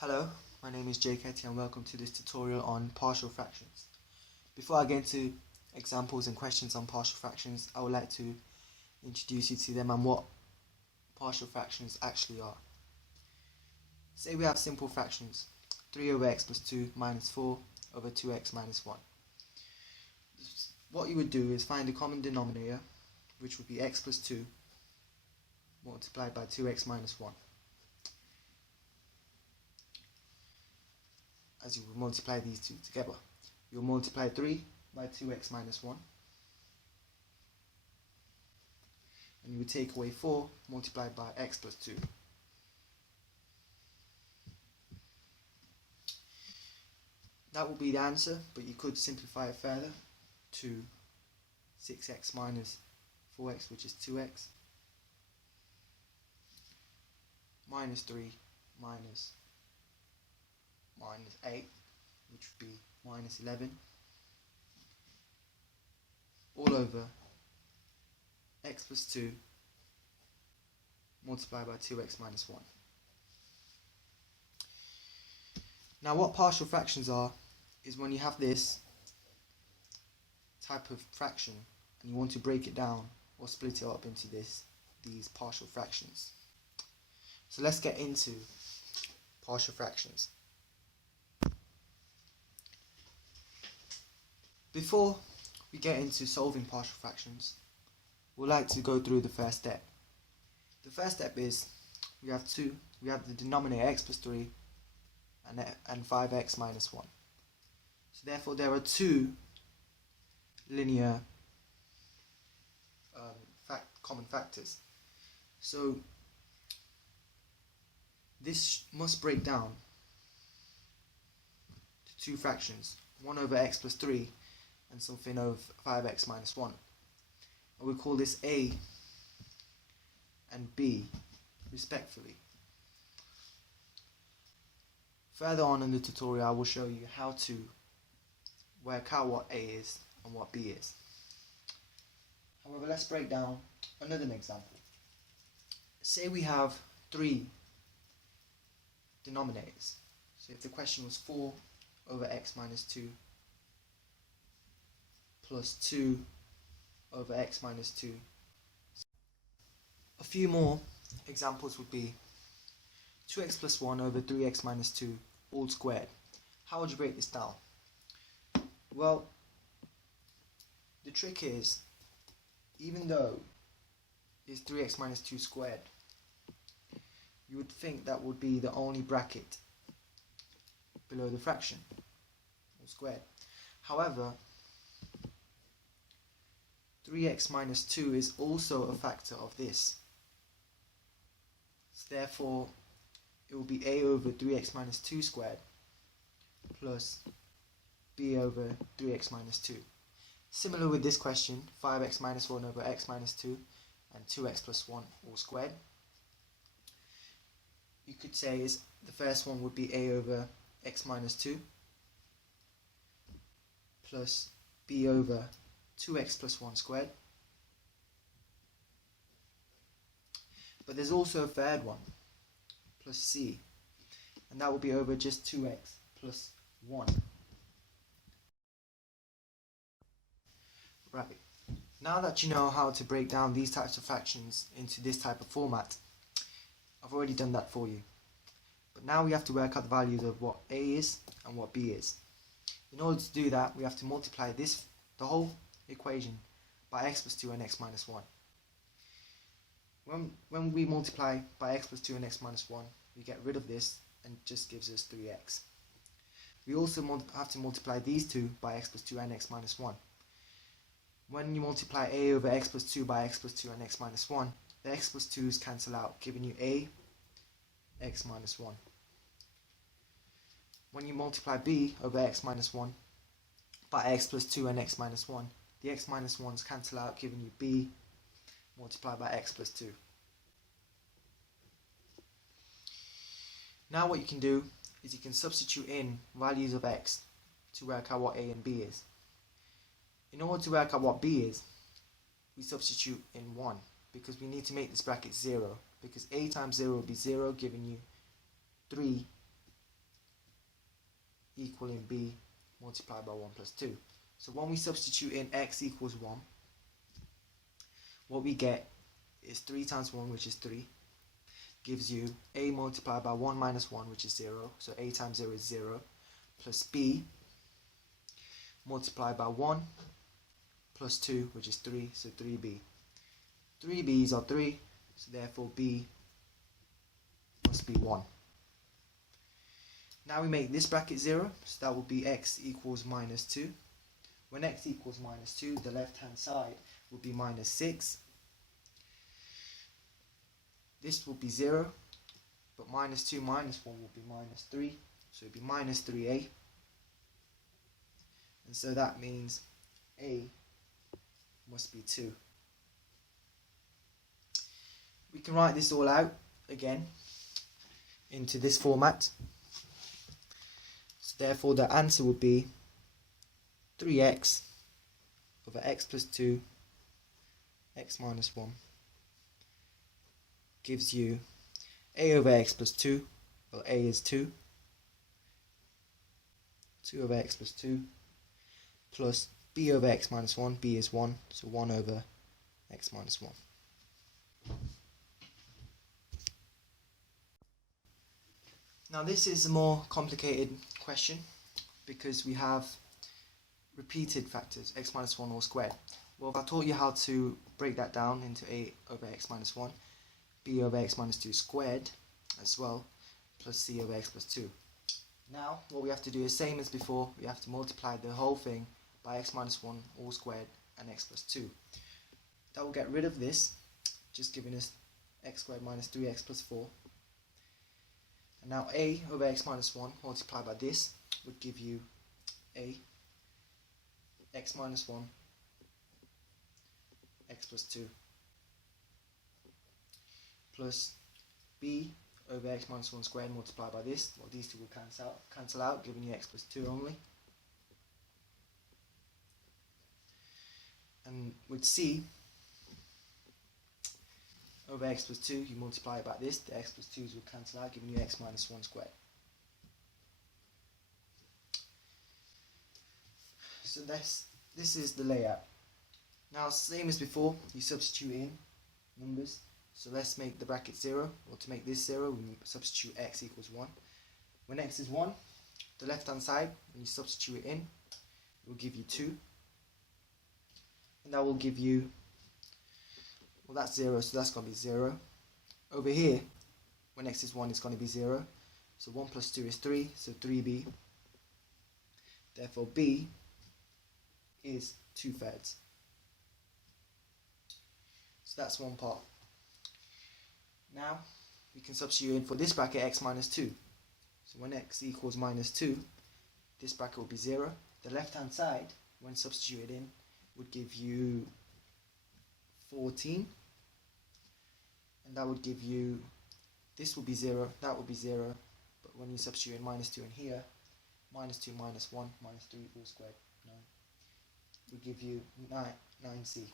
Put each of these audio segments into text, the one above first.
Hello, my name is Jay Ketty and welcome to this tutorial on partial fractions. Before I get into examples and questions on partial fractions, I would like to introduce you to them and what partial fractions actually are. Say we have simple fractions, 3 over x plus 2 minus 4 over 2x minus 1. What you would do is find the common denominator, which would be x plus 2 multiplied by 2x minus 1. As you will multiply these two together, you'll multiply 3 by 2x minus 1, and you will take away 4 multiplied by x plus 2. That will be the answer, but you could simplify it further to 6x minus 4x, which is 2x, minus 3 minus 8, which would be minus 11, all over x plus 2 multiplied by 2x minus 1. Now what partial fractions are is when you have this type of fraction and you want to break it down or split it up into these partial fractions. So let's get into partial fractions. Before we get into solving partial fractions, we'd like to go through the first step. The first step is we have the denominator x plus 3 and 5x minus 1. So therefore there are two linear common factors. So this must break down to two fractions, 1 over x plus 3 and something of 5x minus 1. And we call this A and B respectively. Further on in the tutorial I will show you how to work out what A is and what B is. However, let's break down another example. Say we have 3 denominators. So if the question was 4 over x minus 2 plus 2 over x minus 2. A few more examples would be 2x plus 1 over 3x minus 2 all squared. How would you break this down? Well, the trick is, even though it's 3x minus 2 squared, you would think that would be the only bracket below the fraction, all squared. However, 3x minus 2 is also a factor of this. So therefore, it will be a over 3x minus 2 squared plus b over 3x minus 2. Similar with this question, 5x minus 1 over x minus 2 and 2x plus 1 all squared. You could say is the first one would be a over x minus 2 plus b over 2x plus 1 squared. But there's also a third one, plus c, and that will be over just 2x plus 1. Right, now that you know how to break down these types of fractions into this type of format, I've already done that for you. But now we have to work out the values of what a is and what b is. In order to do that, we have to multiply the whole equation by x plus 2 and x minus 1. When we multiply by x plus 2 and x minus 1, we get rid of this and it just gives us 3x. We also have to multiply these two by x plus 2 and x minus 1. When you multiply a over x plus 2 by x plus 2 and x minus 1, the x plus 2's cancel out, giving you a x minus 1. When you multiply b over x minus 1 by x plus 2 and x minus 1, the x minus 1's cancel out, giving you b multiplied by x plus 2. Now what you can do is you can substitute in values of x to work out what a and b is. In order to work out what b is, we substitute in 1 because we need to make this bracket 0, because a times 0 will be 0, giving you 3 equaling b multiplied by 1 plus 2. So when we substitute in x equals 1, what we get is 3 times 1, which is 3, gives you a multiplied by 1 minus 1, which is 0, so a times 0 is 0, plus b multiplied by 1 plus 2, which is 3, so 3b. 3 b's are 3, so therefore b must be 1. Now we make this bracket 0, so that will be x equals minus 2. When x equals minus 2, the left hand side will be minus 6. This will be 0, but minus 2 minus 1 will be minus 3, so it will be minus 3a. And so that means a must be 2. We can write this all out again into this format. So therefore the answer would be 3x over x plus 2 x minus 1 gives you a over x plus 2, well a is 2, 2 over x plus 2, plus b over x minus 1, b is 1, so 1 over x minus 1. Now this is a more complicated question because we have repeated factors, x minus 1 all squared. Well, I taught you how to break that down into a over x minus 1, b over x minus 2 squared as well, plus c over x plus 2. Now what we have to do is same as before, we have to multiply the whole thing by x minus 1 all squared and x plus 2. That will get rid of this, just giving us x squared minus 3x plus 4. And now a over x minus 1 multiplied by this would give you a x minus 1 x plus 2 plus b over x minus 1 squared multiplied by this. Well, these two will cancel out, giving you x plus 2 only. And with c over x plus 2, you multiply it by this, the x plus 2's will cancel out, giving you x minus 1 squared. So this is the layout. Now same as before, you substitute in numbers. So let's make the bracket 0, or to make this 0, we substitute x equals 1. When x is 1, the left hand side, when you substitute it in, it will give you 2. And that will give you, well that's 0, so that's going to be 0. Over here, when x is 1, it's going to be 0. So 1 plus 2 is 3, so 3b. Therefore b is 2/3. So that's one part. Now we can substitute in for this bracket x minus 2. So when x equals minus 2, this bracket will be 0. The left hand side, when substituted in, would give you 14. And that would give you, this will be 0, that will be 0. But when you substitute in minus 2 in here, minus 2 minus 1 minus 3 all squared, 9, would give you 9c.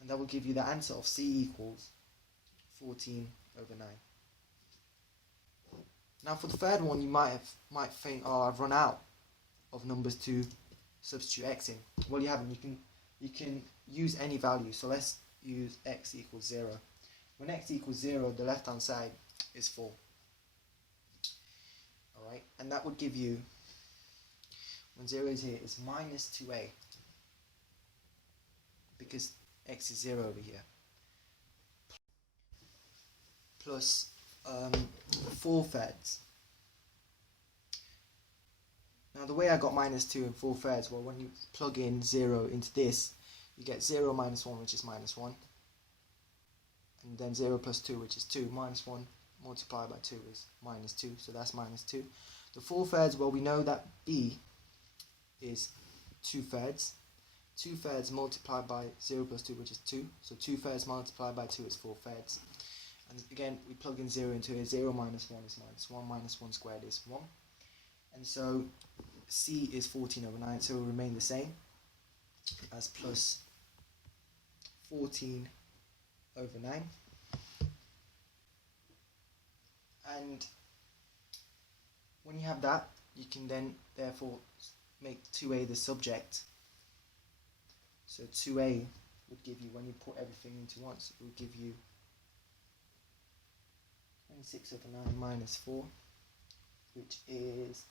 And that will give you the answer of c equals 14 over 9. Now for the third one, you might think, oh, I've run out of numbers to substitute x in. Well, you haven't. You can use any value. So let's use x equals 0. When x equals 0, the left hand side is 4. Alright, and that would give you, when 0 is here, it's minus 2a. Because x is 0 over here. Plus 4/3. Now the way I got minus 2 and 4/3, well, when you plug in 0 into this, you get 0 minus 1, which is minus 1. And then 0 plus 2, which is 2. Minus 1 multiplied by 2 is minus 2, so that's minus 2. The 4/3, well, we know that b is 2/3. 2/3 multiplied by 0 plus 2, which is 2. So 2/3 multiplied by 2 is 4/3. And again, we plug in 0 into here. 0 minus 1 is minus 1. Minus 1 squared is 1. And so c is 14 over 9. So it will remain the same as plus 14 over 9. And when you have that, you can then therefore make 2a the subject. So 2a would give you, when you put everything into once, it would give you 26 over 9 minus 4, which is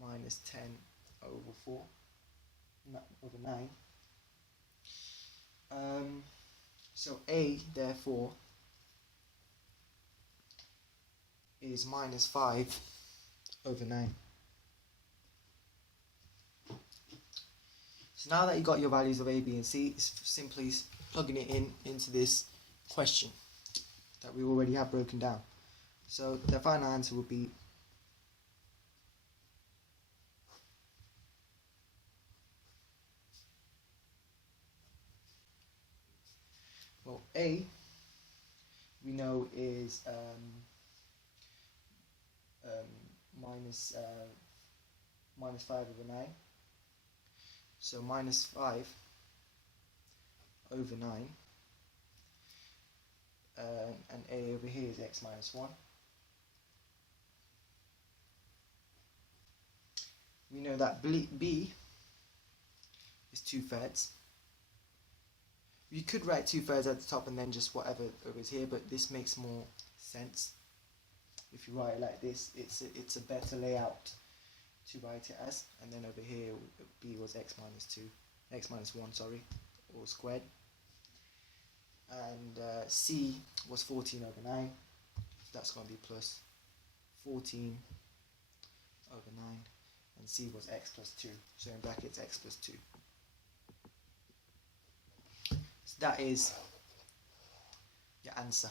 minus 10 over 4 over 9. So a therefore is minus 5 over 9. So now that you got your values of a, b and c, it's simply plugging it into this question that we already have broken down. So the final answer would be a we know is minus 5 over 9. So minus 5 over 9, and a over here is x minus 1. We know that b is 2/3. You could write 2/3 at the top and then just whatever is here, but this makes more sense. If you write it like this, it's a better layout to write it as. And then over here, b was x minus 1, sorry, all squared. And c was 14 over 9, so that's going to be plus 14 over 9. And c was x plus 2, so in brackets x plus 2. So that is your answer.